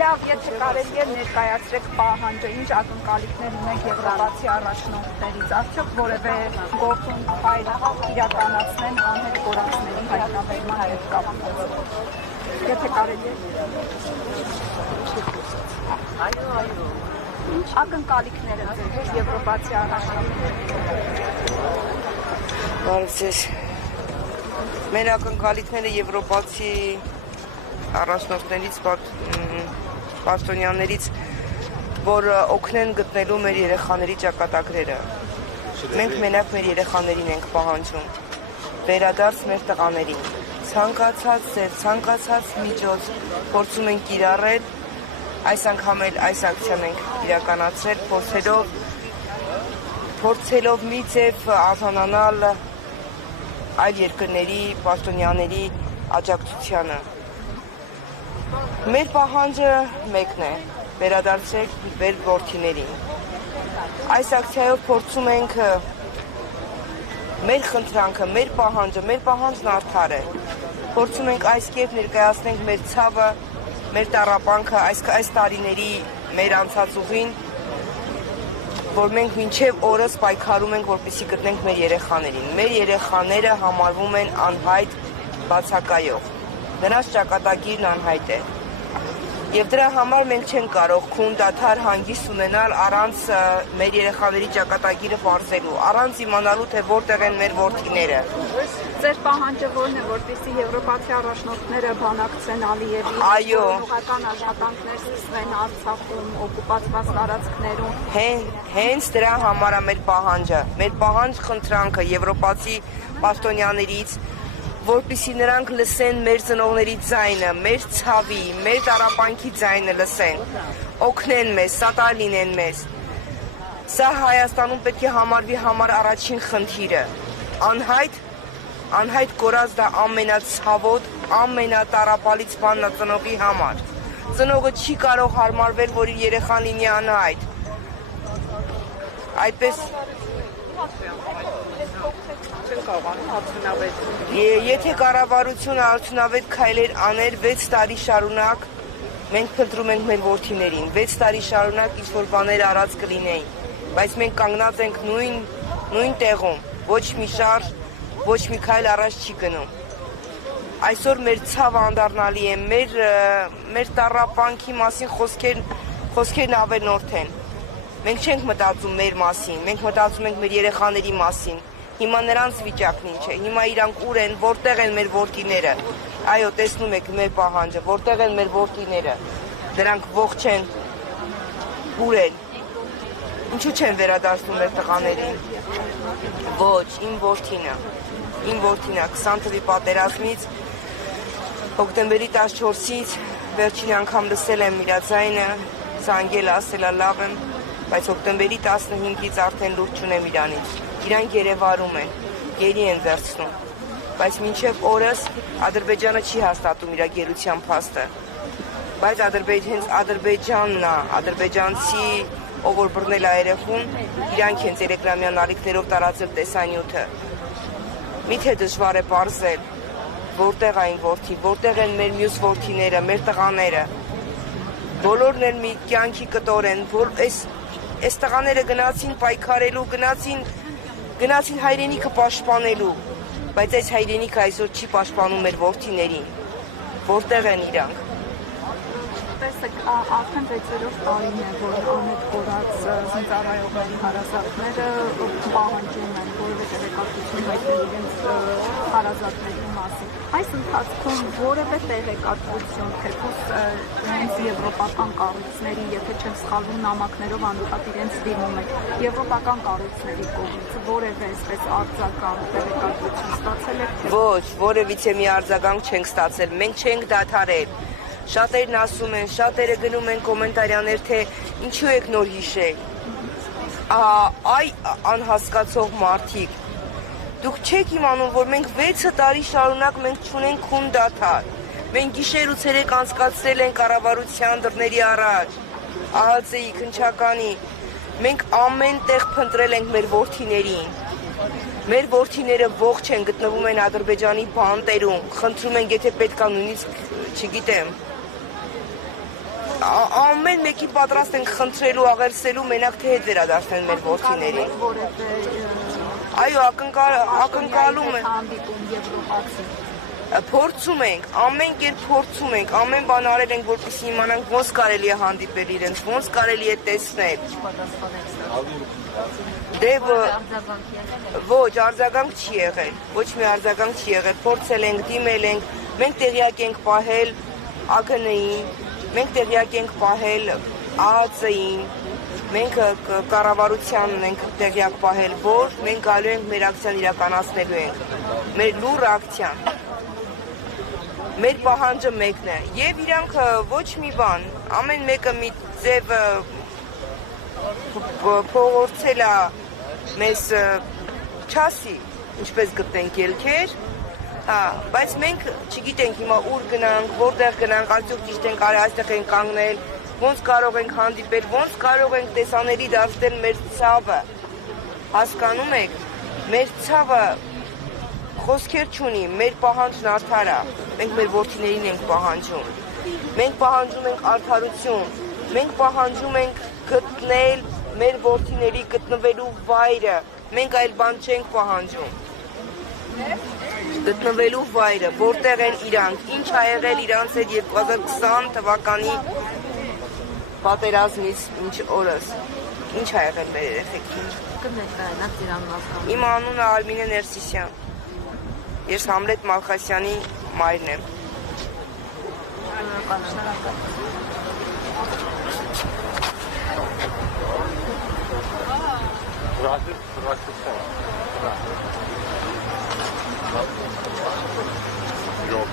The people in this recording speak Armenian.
Լավ, եթե կարելի է ներկայացրեք պահանջը, ինչ ակնկալիքներ ունեք եվրոպացի առաջնորդներից, արդյոք որևէ գործուն հայր իրականացնեն անհետ կորածների հայտնաբերման հետ կապված։ Եթե կարելի է։ Ինչ ակնկալիքներ են ձեր եվրոպացի առաջնորդներից։ Մեր ակնկալիքները եվրոպացի առաջնորդներից, պաշտոնյաներից, որ օգնեն գտնելու մեր երեխաների ճակատագրերը։ Մենք մենակ մեր երեխաներին ենք պահանջում, վերադարձ մեր տղաներին։ Ցանկացած միջոց փորձում ենք կիրառել, այս անգամ էլ այս ակցիան ենք իրականացրել, փորձելով մի ձև արժանանալ այլ երկրների պաշտոնյաների աջակցությանը։ Մեր պահանջը մեկն է, վերադարձեք մեր որդիներին։ Այս ակցիայով փորձում ենք մեր խնդրանքը, մեր պահանջն արդար է։ Փորձում ենք այս կերպ ներկայացնենք մեր ցավը, մեր տառապանքը, այս տարիների մեր անցած ուղին, որ մենք մինչև օրս պայքարում ենք, որպեսզի գտնենք մեր երեխաներին։ Մեր երեխաները համարվում են անհայտ բացակայող։ Նրանց ճակատագիրն անհայտ է։ Եվ դրա համար մենք չենք կարող քուն-դադար հանգիստ ունենալ առանց մեր երեխաների ճակատագիրը պարզելու, առանց իմանալու, թե որտեղ են մեր որդիները։ Ձեր պահանջը ո՞րն է, որպեսզի եվրոպացի առաջնորդները բանակցեն Ալիևի օգնական աշխատանքներ սկսվեն Արցախում, օկուպացված տարածքներում։ Հենց դրա համար է մեր պահանջը, մեր խնդրանքը եվրոպացի պաշտոնյաներից, որպեսզի նրանք լսեն մեր ծնողների ձայնը, մեր ցավի, մեր տառապանքի ձայնը լսեն, օգնեն մեզ, սատար լինեն մեզ։ Սա Հայաստանում պետք է համարվի համար առաջին խնդիրը։ Անհայտ կորած դա ամենացավոտ, ամենատարապալից բանն է ծնողի համար։ Ծնողը չի կարող հարմարվել, որ իր երեխան լինի անհայտ։ Այդպես Եթե կառավարությունը արդյունավետ քայլեր աներ 6 տարի շարունակ, մենք փնտրում ենք մեր որդիներին, 6 տարի շարունակ ինչ-որ բաներ արած կլինեին, բայց մենք կանգնած ենք նույն տեղում, ոչ մի շարժ, ոչ մի քայլ առաջ չի գնում։ Այսօր մեր ցավը անդառնալի է, մեր տառապանքի մասին խոսքերն ավելորդ են։ Մենք չենք մտածում մեր մասին, մենք մտածում ենք մեր երեխաների մասին։ Հիմա նրանց վիճակն ինչ է, հիմա իրանք ուր են, որտեղ են մեր որդիները։ Այո, տեսնում եք մեր պահանջը, որտեղ են մեր որդիները։ Դրանք ողջ են, ուր են։ Ինչու չեն վերադարձնում մեր տղաներին։ Ոչ, իմ որդինը 20 թվականի պատերազմից, հոկտեմբերի 14-ից վերջին անգամ լսել եմ իր ձայնը, զանգել ասելա լավ եմ, բայց հոկտեմբերի 15-ից արդեն լուրջ չունեմ իրանից։ Իրանք Երևանում են, գերի են վերցնում, բայց մինչև օրս Ադրբեջանը չի հաստատում իր գերության փաստը, բայց հենց Ադրբեջանն է, ադրբեջանցի, ով որ բռնել է երեխուն, իրանք են տելեգրամյան ալիքներով տարածել տեսանյութը։ Միթե դժվար է պարզել, որտեղ այն որդի, որտեղ են մեր մյուս որդիները, մեր տղաները, բոլորն են մի կյանքի կտոր են, որ այս տղաները գնացին պայքարելու, գնացին հայրենիքը պաշտպանելու, բայց այս հայրենիքը այսօր չի պաշտպանում մեր որդիներին, որտեղ են իրանք։ Տեսեք, արդեն 6-րդ տարին է, որ անհետ կորած զինծառայողների հարազատները պահանջում են որևէ տեղեկատվություն հայտնել իրենց հարազատների մասին։ Այս ընթացքում որևէ տեղեկատվություն, թեկուզ հենց եվրոպական կառույցների, եթե չեմ սխալվում, նամակներով անընդհատ իրենց դիմում եք, եվրոպական կառույցների կողմից որևէ այսպես արձագանք տեղեկատվություն ստացել եք։ Ոչ, որևիցե մի արձագանք չենք ստացել, մենք չենք դադարել։ Շատերն ասում են, շատերը գնում են կոմենտարյաներ, թե ինչու եք նոր հիշել։ Այ անհասկացող մարդիկ, դուք չեք իմանում, որ մենք 6 տարի շարունակ մենք չունենք քուն-դադար։ Մենք գիշեր ու ցերեկ անցկացրել ենք կառավարության դռների առաջ, ԱՀԾ-ի, քննչականի։ Մենք ամեն տեղ փնտրել ենք մեր որդիներին։ Մեր որդիները ողջ են, գտնվում են Ադրբեջանի բանտերում։ Խնդրում ենք, եթե պետք է նույնիսկ, չգիտեմ, ամեն մեկի պատրաստ ենք խնդրելու, աղերսելու, մենակ թե հետ վերադարձնել մեր որդիներին։ Այո, ակնկալում են։ Փորձում ենք, ամեն կերպ փորձում ենք, ամեն բան արել ենք, որպեսզի իմանանք ոնց կարելի է հանդիպել իրենց, ոնց կարելի է տեսնել։ Դե ոչ, արձագանք չի եղել, ոչ մի արձագանք չի եղել, փորձել ենք, դիմել ենք, մենք տեղյակ ենք պահել ԱԳՆ-ին, մենք տեղյակ ենք պահել ԱԱԾ-ին, մենք կառավարությանն ենք տեղյակ պահել, որ մենք գալու ենք մեր ակցիան իրականացնելու ենք, մեր լուռ ակցիան, մեր պահանջը մեկն է, և իրանք ոչ մի բան, ամեն մեկը մի ձև փողորձել է մեզ չասի, ինչպես գտնենք ելքեր, բայց մենք չգիտենք հիմա ուր գնանք, որտեղ գնանք, արդյոք ճիշտ ենք արել, այստեղ ենք կանգնել, ոնց կարող ենք հանդիպել, ոնց կարող ենք տեսանելի դարձնել մեր ցավը, հասկանում եք, մեր ցավը խոսքեր չունի, մեր պահանջն արդար է, մենք մեր որդիներին ենք պահանջում, մենք պահանջում ենք արդարություն, մենք պահանջում ենք գտնել մեր որդիների գտնվելու վայրը, մենք այլ բան չենք պահանջում, գտնվելու վայրը, որտեղ են իրանք, ինչ ա եղել իրանց հետ 2020 թվականի պատերազմից ինչ օրս, ինչ ա եղել մեր երեխեքին։ Իմ անունը Արմինե Ներսիսյան, ես Համլետ Մալխասյանի մայրն եմ։ Yok,